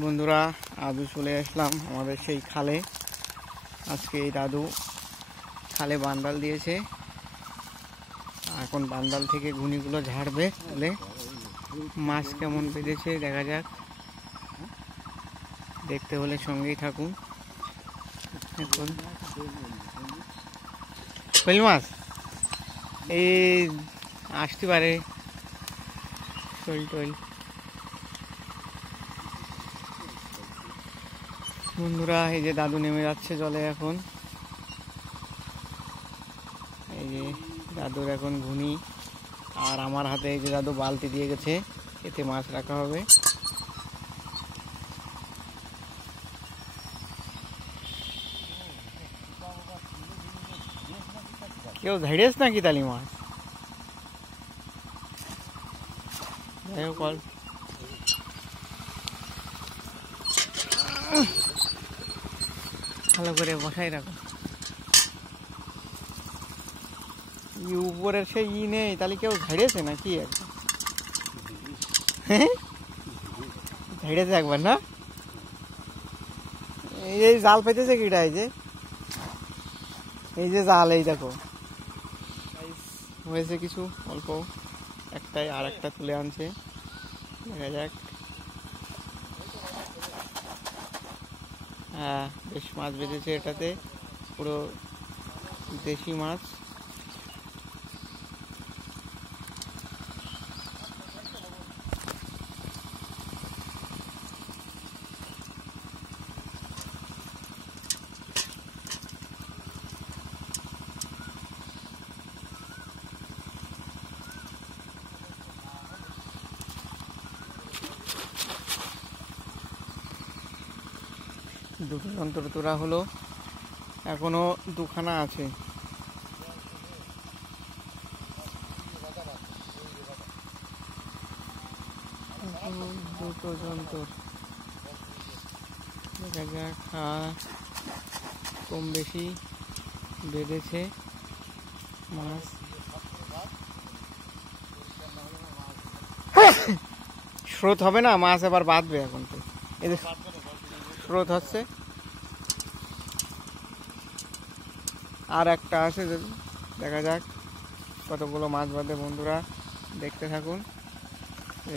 বন্ধুরা আজও চলে আসলাম আমাদের সেই খালে। আজকে এই দাদু খালে বান্দাল দিয়েছে, এখন বান্দাল থেকে ঘুনিগুলো ঝাড়বে। বলে মাছ কেমন বেঁধেছে দেখা যাক, দেখতে হলে সঙ্গেই থাকুন। এখন শৈল মাছ এই আসতে পারে, শৈল টৈল। বন্ধুরা এই যে দাদু নেমে যাচ্ছে জলে এখন। এই যে দাদুর এখন ঘুনি, আর আমার হাতে এই যে দাদু বালতি দিয়ে গেছে, এতে মাছ রাখা হবে। কেউ ঝাড়িয়েছ নাকি তালি মাছ? কল ভালো করে বসাই রাখো। উপরের সেই নেই, তাহলে কেউ ঝাড়িয়েছে নাকি? একবার ঝাড়িয়েছে একবার না? এই জাল পেতেছে কিটা? এই যে জাল, এই দেখো হয়েছে কিছু অল্প, একটাই আর একটা তুলে আনছে, দেখা যাক। হ্যাঁ, বেশ মাছ বেঁধেছে এটাতে, পুরো দেশি মাছ। দুটো যন্ত্র তোলা হলো, এখনো দুখানা আছে। দুটো যন্ত্র দেখা যাক, কম বেশি বেঁধেছে মাছ। স্রোত হবে না, মাছ এবার বাঁধবে এখন। তো এদের স্রোত হচ্ছে, আর একটা আছে, দেখা যাক কতগুলো মাছ বাঁধে। বন্ধুরা দেখতে থাকুন,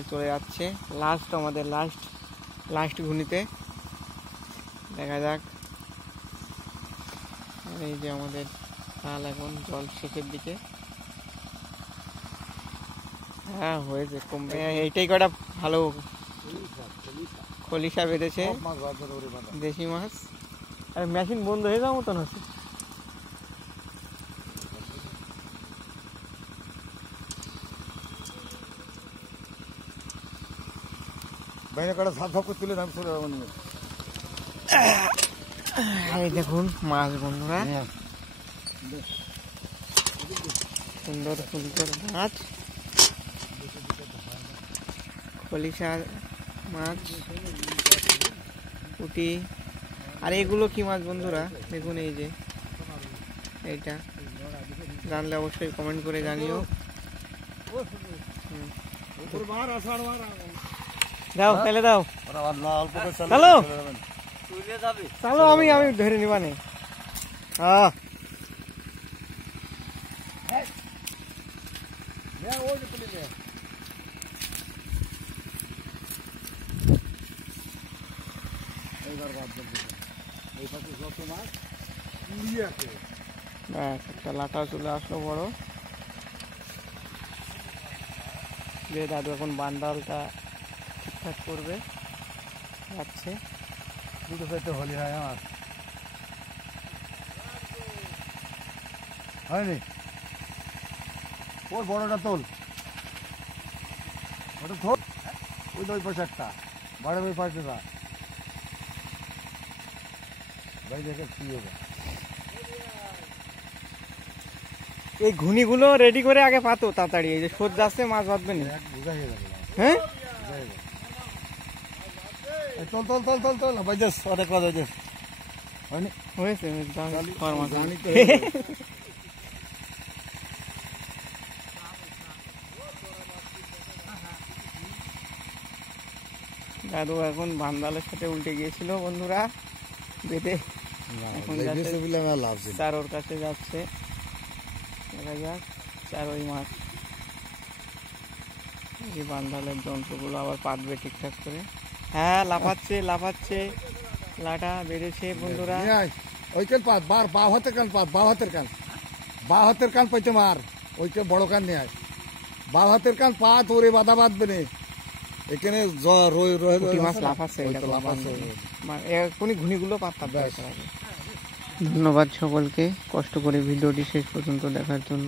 চলে যাচ্ছে লাস্ট, আমাদের লাস্ট ঘুনিতে, দেখা যাক। এই যে আমাদের খাল এখন জল শেষের দিকে। হ্যাঁ হয়েছে, কমবে। এইটাই কটা ভালো খলিশা বেঁধেছে, দেশি মাছ। আর মেশিন বন্ধ হয়ে যাওয়ার মতন হচ্ছে। এই দেখুন মাছ বন্ধুরা, সুন্দর সুন্দর মাছ, খলিশা মাছ, পুঁটি। আর এগুলো কি মাছ বন্ধুরা? দেখুন এই যে এইটা, জানলে অবশ্যই কমেন্ট করে জানিও। দাও ফেলে দাও, চলো চলো, আমি ধরে নিবা নে। একটা লাটা চলে আসলো বড়। যে দাদু এখন বান্ডালটা ঠিকঠাক করবে, যাচ্ছে। দুটো পেতে হলি হয় আমার হয়নি। ওর বড়টা তোল, ওটা থোল, ওই ওই পাশে একটা বড়, ওই পাশে না ভাই, দেখে কি হবে। এই ঘুনিগুলো রেডি করে আগে পাতো তাড়াতাড়ি, এই যে সোদ যাচ্ছে, মাছ বাঁধবে না। হ্যাঁ তোল তোল তোল তোল তোল, বাইজাস অনেক কথা হয়েছে। দাদু এখন বান্দালের সাথে উল্টে গিয়েছিল বন্ধুরা, বেঁধে এখন যাচ্ছে চারোর কাছে যাচ্ছে। দেখা যাক চারোই মাছ, এই বান্দালের যন্ত্রগুলো আবার পাতবে ঠিকঠাক করে। হ্যাঁ লাফাচ্ছে লাফাচ্ছে, লাটা বেড়েছে বন্ধুরা। ওইখান পাত বার বাঁ হাতের কান পাত, বাঁ হাতের কান পাইতে মার, ওইকে বড় কান নিয়ে আয়, বাঁ হাতের কান পাত, ওরে বাধা বাঁধবে না এখানে। পুঁটি মাছ লাফাচ্ছে, এখনই ঘুনিগুলো পাত্তা। ধন্যবাদ সকলকে কষ্ট করে ভিডিওটি শেষ পর্যন্ত দেখার জন্য।